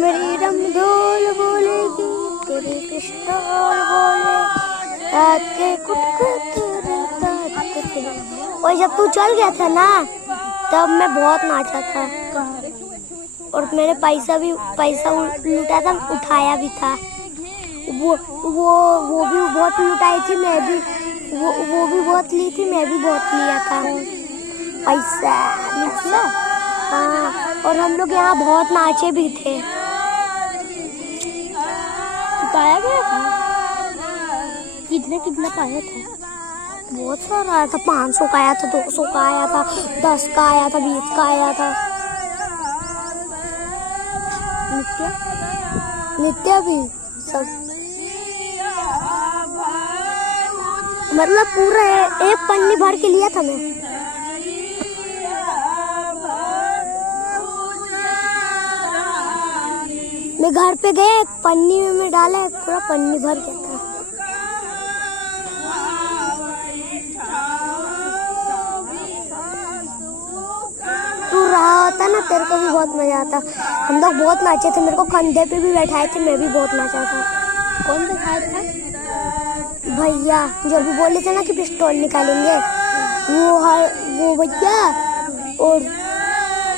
मेरी रमदोल बोलेगी, तेरी पिस्तौल बोलेगी, रात के कुट और जब तू चल गया था ना तब मैं बहुत नाचा था और मेरे पैसा लुटा था, उठाया भी था। वो भी बहुत लुटाई थी, मैं भी वो भी बहुत ली थी, मैं भी बहुत लिया था पैसा। हाँ, और हम लोग यहाँ बहुत नाचे भी थे। पाया गया था कितना पाया था? बहुत सारा आया था। 500 का आया था, 200 का आया था, 10 का आया था, 20 का आया था। नित्य भी सब, मतलब पूरा एक पन्नी भर के लिया था मैं। मैं घर पे गया, एक पन्नी में डाला, पूरा पन्नी भर गया था। तू रहा होता ना, तेरे को भी बहुत मजा आता। हम लोग बहुत नाचे थे, मेरे को कंधे पे भी बैठाए थे, मैं भी बहुत नाचा था। कौन बैठाया था? भैया जो भी बोले थे ना कि पिस्तौल निकालेंगे, वो भैया, और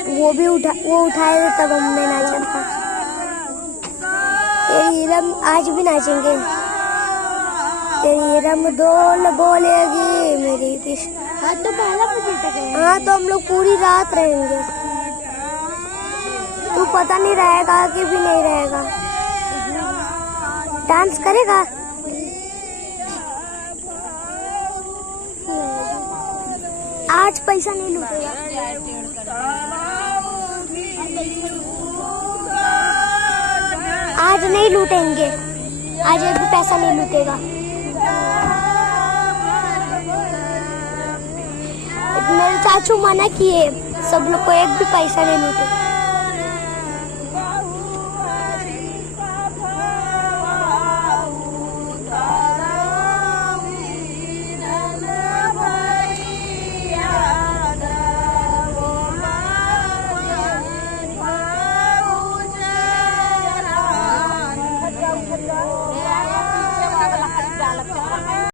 वो उठाए थे, तब हमने नाचा था। तेरी रम आज भी नाचेंगे। तेरी रमदोल बोलेगी, मेरी पिस्तौल। हाँ तो पहला बजे तक। हाँ तो हम लोग पूरी रात रहेंगे। तू पता नहीं रहेगा कि भी नहीं रहेगा। डांस करेगा? आज पैसा नहीं लूटेगा। आज नहीं लूटेंगे, आज एक भी पैसा नहीं लूटेगा। मेरे चाचू मना किए सब लोग को, एक भी पैसा नहीं लूटेगा।